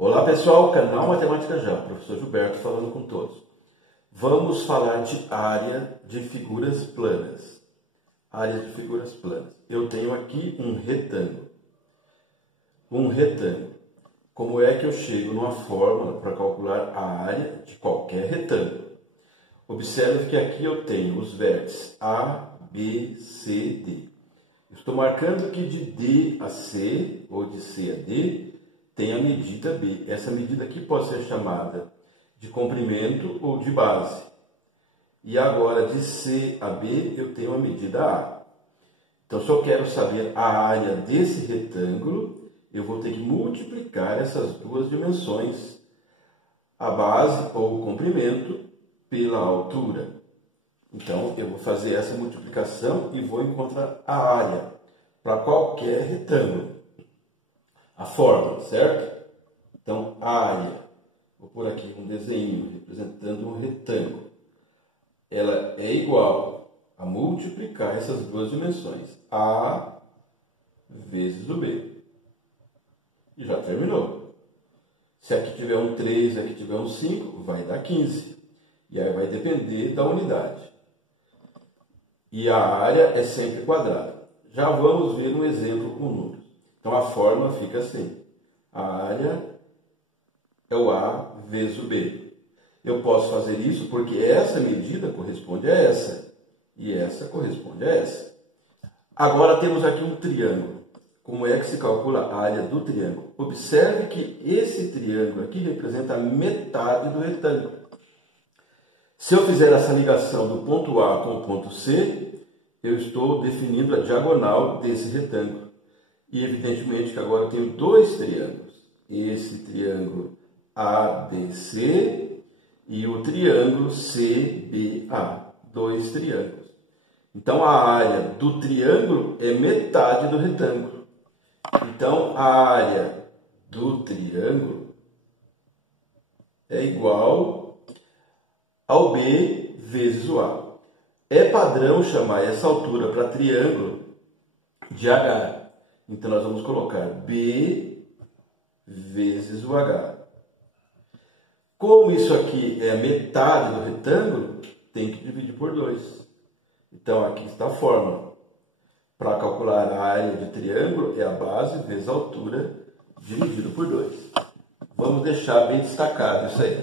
Olá pessoal, canal Matemática Já, professor Gilberto falando com todos. Vamos falar de área de figuras planas. Área de figuras planas. Eu tenho aqui um retângulo. Como é que eu chego numa fórmula para calcular a área de qualquer retângulo? Observe que aqui eu tenho os vértices A, B, C, D. Estou marcando que de D a C, ou de C a D, tem a medida B. Essa medida aqui pode ser chamada de comprimento ou de base. E agora, de C a B, eu tenho a medida A. Então, se eu quero saber a área desse retângulo, eu vou ter que multiplicar essas duas dimensões, a base ou o comprimento, pela altura. Então, eu vou fazer essa multiplicação e vou encontrar a área para qualquer retângulo. A fórmula, certo? Então, a área, vou pôr aqui um desenho representando um retângulo. Ela é igual a multiplicar essas duas dimensões, A vezes o B. E já terminou. Se aqui tiver um 3 e aqui tiver um 5, vai dar 15. E aí vai depender da unidade. E a área é sempre quadrada. Já vamos ver um exemplo com números. Então, a fórmula fica assim. A área é o A vezes o B. Eu posso fazer isso porque essa medida corresponde a essa. E essa corresponde a essa. Agora, temos aqui um triângulo. Como é que se calcula a área do triângulo? Observe que esse triângulo aqui representa a metade do retângulo. Se eu fizer essa ligação do ponto A com o ponto C, eu estou definindo a diagonal desse retângulo. E evidentemente que agora eu tenho dois triângulos. Esse triângulo ABC e o triângulo CBA. Dois triângulos. Então a área do triângulo é metade do retângulo. Então a área do triângulo é igual ao B vezes o A. É padrão chamar essa altura para triângulo de H. Então, nós vamos colocar B vezes o H. Como isso aqui é a metade do retângulo, tem que dividir por 2. Então, aqui está a fórmula. Para calcular a área de triângulo, é a base vezes a altura dividido por 2. Vamos deixar bem destacado isso aí.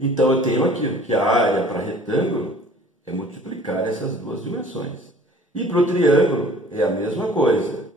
Então, eu tenho aqui que a área para retângulo é multiplicar essas duas dimensões. E para o triângulo é a mesma coisa.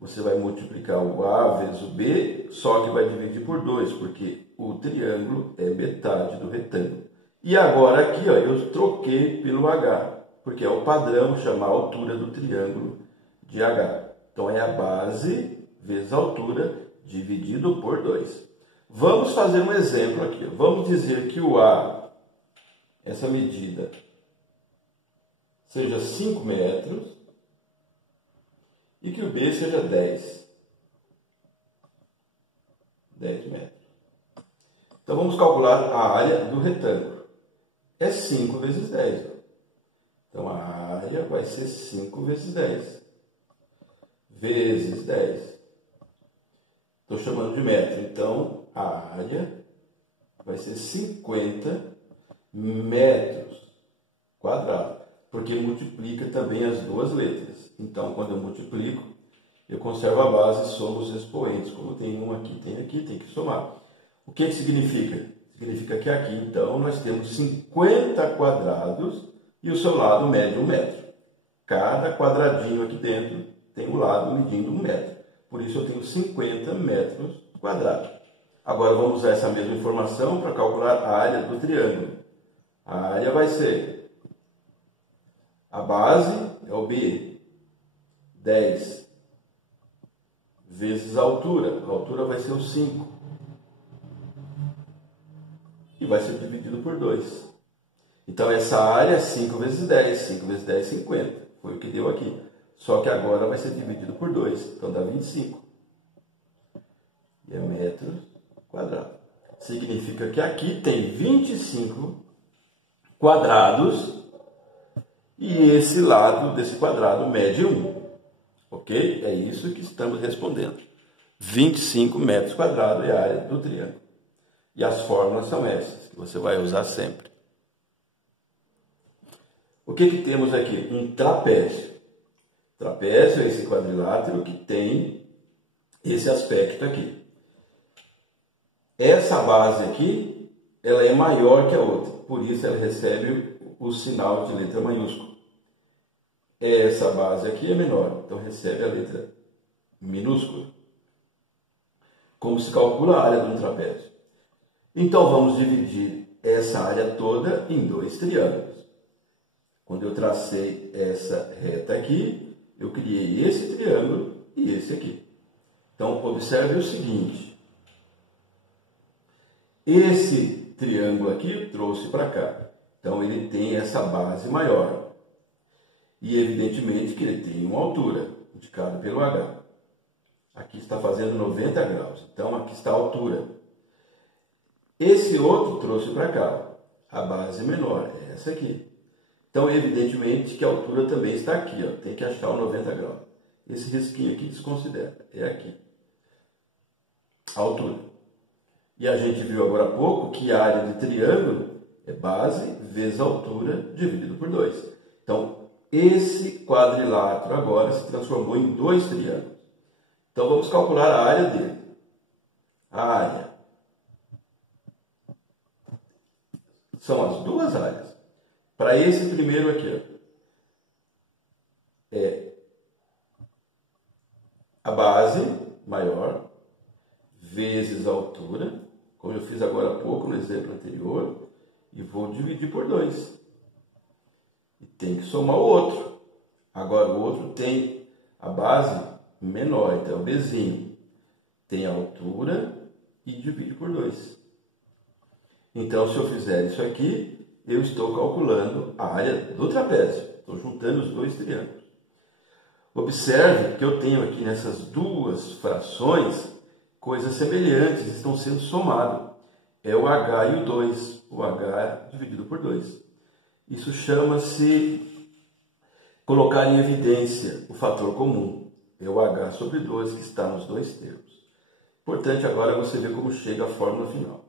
Você vai multiplicar o A vezes o B, só que vai dividir por 2, porque o triângulo é metade do retângulo. E agora aqui, ó, eu troquei pelo H, porque é o padrão chamar a altura do triângulo de H. Então é a base vezes a altura dividido por 2. Vamos fazer um exemplo aqui. Vamos dizer que o A, essa medida, seja 5 metros e que o B seja 10 metros. Então, vamos calcular a área do retângulo. É 5 vezes 10. Então, a área vai ser 5 vezes 10. Vezes 10. Estou chamando de metro. Então, a área vai ser 50 metros quadrados. Porque multiplica também as duas letras. Então, quando eu multiplico, eu conservo a base e somo os expoentes. Como tem um aqui, tem que somar. O que significa? Significa que aqui, então, nós temos 50 quadrados e o seu lado mede 1 metro. Cada quadradinho aqui dentro tem um lado medindo 1 metro. Por isso, eu tenho 50 metros quadrados. Agora, vamos usar essa mesma informação para calcular a área do triângulo. A área vai ser... A base é o B, 10, vezes a altura. A altura vai ser o 5. E vai ser dividido por 2. Então, essa área é 5 vezes 10. 5 vezes 10, 50. Foi o que deu aqui. Só que agora vai ser dividido por 2. Então, dá 25. E é metros quadrados. Significa que aqui tem 25 quadrados. E esse lado desse quadrado mede 1. Ok? É isso que estamos respondendo. 25 metros quadrados é a área do triângulo. E as fórmulas são essas, que você vai usar sempre. O que temos aqui? Um trapézio. Trapézio é esse quadrilátero que tem esse aspecto aqui. Essa base aqui, ela é maior que a outra, por isso ela recebe o sinal de letra maiúscula. Essa base aqui é menor, então recebe a letra minúscula. Como se calcula a área de um trapézio? Então vamos dividir essa área toda em dois triângulos. Quando eu tracei essa reta aqui, eu criei esse triângulo e esse aqui. Então observe o seguinte. Esse triângulo aqui eu trouxe para cá. Então ele tem essa base maior. E evidentemente que ele tem uma altura, indicada pelo H. Aqui está fazendo 90 graus. Então aqui está a altura. Esse outro trouxe para cá. A base menor é essa aqui. Então evidentemente que a altura também está aqui. Ó. Tem que achar o 90 graus. Esse risquinho aqui desconsidera. É aqui. A altura. E a gente viu agora há pouco que a área de triângulo é base vezes altura dividido por 2. Então, esse quadrilátero agora se transformou em dois triângulos. Então, vamos calcular a área dele. A área são as duas áreas. Para esse primeiro aqui, ó, é a base maior vezes a altura, como eu fiz agora há pouco no exemplo anterior, e vou dividir por 2. E tem que somar o outro. Agora o outro tem a base menor, então é o Bzinho. Tem a altura e divide por 2. Então, se eu fizer isso aqui, eu estou calculando a área do trapézio. Estou juntando os dois triângulos. Observe que eu tenho aqui nessas duas frações coisas semelhantes, estão sendo somadas. É o H e o 2. O H dividido por 2. Isso chama-se colocar em evidência o fator comum. É o H sobre 2 que está nos dois termos. Importante agora você ver como chega a fórmula final.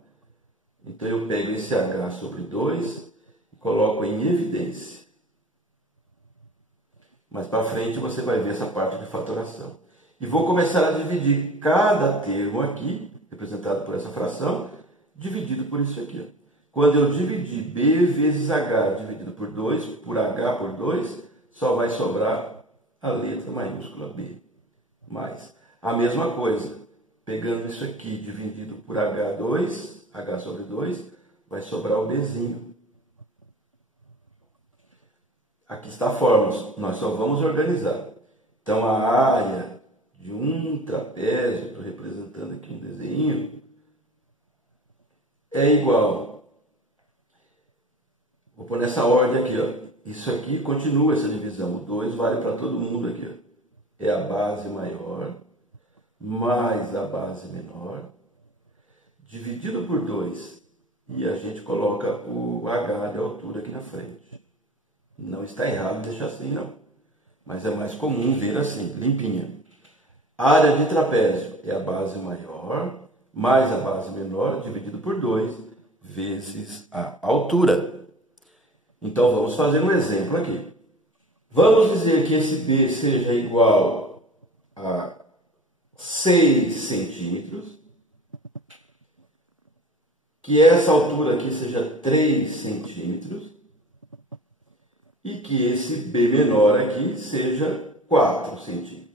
Então eu pego esse H sobre 2 e coloco em evidência. Mais para frente você vai ver essa parte de fatoração. E vou começar a dividir cada termo aqui, representado por essa fração, dividido por isso aqui. Ó. Quando eu dividir B vezes H dividido por 2, por H por 2, só vai sobrar a letra maiúscula B. Mais. A mesma coisa, pegando isso aqui dividido por H2, H sobre 2, vai sobrar o Bzinho. Aqui está a fórmula, nós só vamos organizar. Então a área de um trapézio, estou representando aqui um desenho, é igual. Vou pôr nessa ordem aqui, ó. Isso aqui continua essa divisão. O 2 vale para todo mundo aqui, ó. É a base maior mais a base menor dividido por 2. E a gente coloca o H de altura aqui na frente. Não está errado deixar assim, não. Mas é mais comum ver assim, limpinha. A área de trapézio é a base maior mais a base menor dividido por 2 vezes a altura. Então, vamos fazer um exemplo aqui. Vamos dizer que esse B seja igual a 6 centímetros, que essa altura aqui seja 3 centímetros e que esse B menor aqui seja 4 centímetros.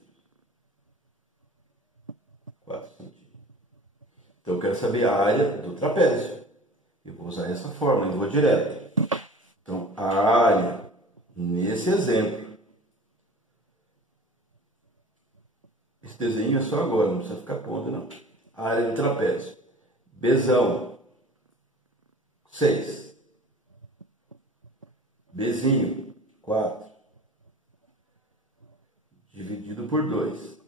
4 centímetros. Então, eu quero saber a área do trapézio. Eu vou usar essa fórmula, eu vou direto. Então, a área, nesse exemplo, esse desenho é só agora, não precisa ficar pondo, não. A área do trapézio. Bzão, 6. Bzinho, 4. Dividido por 2.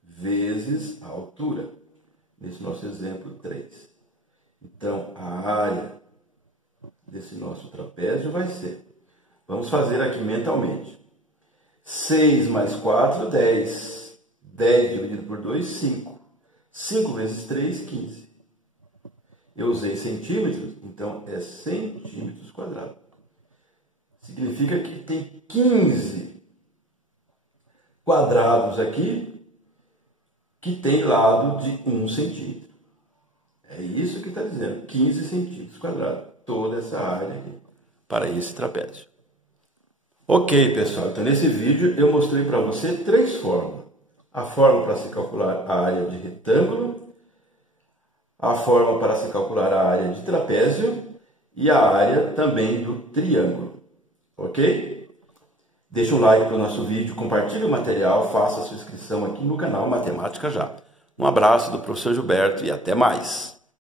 Vezes a altura. Nesse nosso exemplo, 3. Então, a área desse nosso trapézio vai ser, vamos fazer aqui mentalmente, 6 mais 4, 10. 10 dividido por 2, 5. 5 vezes 3, 15. Eu usei centímetros, então é centímetros quadrados. Significa que tem 15 quadrados aqui que tem lado de 1 centímetro. É isso que está dizendo, 15 centímetros quadrados, toda essa área aqui, para esse trapézio. Ok, pessoal, então nesse vídeo eu mostrei para você 3 fórmulas. A fórmula para se calcular a área de retângulo, a fórmula para se calcular a área de trapézio e a área também do triângulo. Ok? Deixa um like para o nosso vídeo, compartilhe o material, faça a sua inscrição aqui no canal Matemática Já. Um abraço do professor Gilberto e até mais!